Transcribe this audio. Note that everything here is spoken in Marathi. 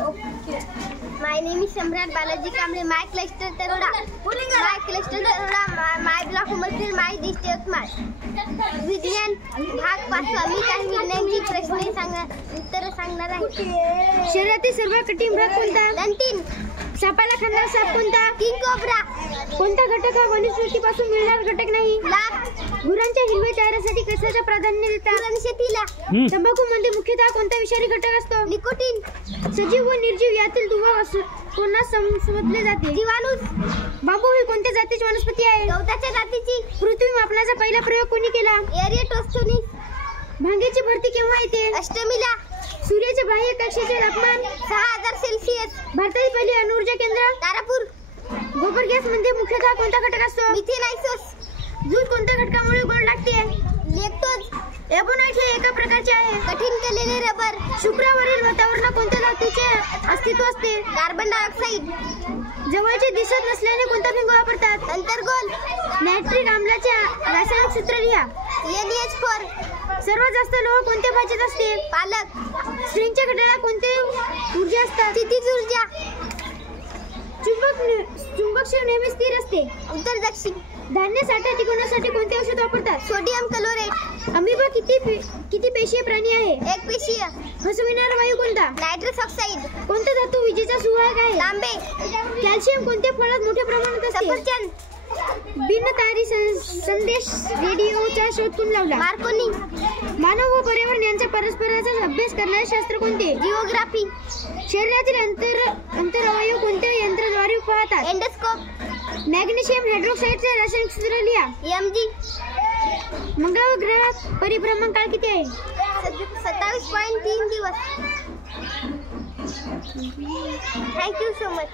My name is Samrat Balaji Kamble. My cluster Taroda. My cluster Taroda. My block मधील my district विज्ञान भाग 5 मी काही विज्ञानाची प्रश्न उत्तर सांगणार आहे. शरीरातील सर्वात कठीण भाग कोणता? दंतीन. सापाला खाणारा साप कोणता? King cobra. कोणता घटक हा वनस्पतीपासून मिळणारा घटक नाही? लाख. गुरांच्या हिरव्या चाऱ्यासाठी कशाचे प्राधान्य देतात? शेतीला. तंबाखूमध्ये मुख्यतः कोणता विषारी घटक असतो? निकोटीन. सजीव व निर्जीव यातील दुवा कोणा समजले जाते? जीवाणू. बांबू ही कोणत्या जातीची वनस्पती आहे? गवताच्या जातीची. पृथ्वी मापनाचा पहिला प्रयोग कोणी केला? एरिस्टोस्थेनीस. भांग्याची भरती केव्हा येते? अष्टमीला. सूर्याचे बाह्य कक्षेचे तापमान 6000 सेल्सिअस. भारतातील पहिले अणुऊर्जा केंद्र? तारापूर. गोबर गॅस मध्ये मुख्यतः कोणता घटक असतो? मिथेन आयसोस. दूध कोणत्या घटकामुळे गोड लागते? लेक्टोज. एबोनाइट हे एका प्रकारचे आहे. कठीण केलेले रबर. शुक्रावरील वातावरणात कोणत्या धातूचे अस्तित्व असते? Carbon dioxide. जवळचे दिसत नसल्याने कोणता बिंदू वापरतात? अंतर्गोल. नायट्रिक आम्लाचे रासायनिक सूत्र लिहा. NaCH4. सर्वात जास्त लोह कोणत्या भाजीत असते? पालक. स्त्रीच्या घड्याळात कोणते ऊर्जा असतात? स्थितीज ऊर्जा. चुंबक नेहमी स्थिर असते. उत्तर दक्षिण. धान्य साठा टिकवण्यासाठी कोणते औषध वापरतात? Sodium chloride. अमिबा किती पेशीय प्राणी आहे? एक पेशीय. फसविणारा वायू कोणता? Nitrous oxide. कोणता धातू विजेचा सुवाहक आहे? तांबे. कॅल्शियम कोणत्या फळात मोठ्या प्रमाणात असते? सफरचंद. भिन्न तारी संदेश रेडिओचा शोध कोण लावला? मार्कोनी. मानव व पर्यावरण यांचा परस्पराचा अभ्यास करणारे शास्त्र कोणते? जिओग्राफी. शरीरातील अंतरअवयव कोणत्या यंत्राद्वारे पाहतात? एंडोस्कोप. मॅग्नेशियम हायड्रॉक्साईडचे रासायनिक सूत्र लिहा. Mg. मंगळ ग्रहात परिभ्रमण काळ किती आहे? 27.3 दिवस. Thank you so much.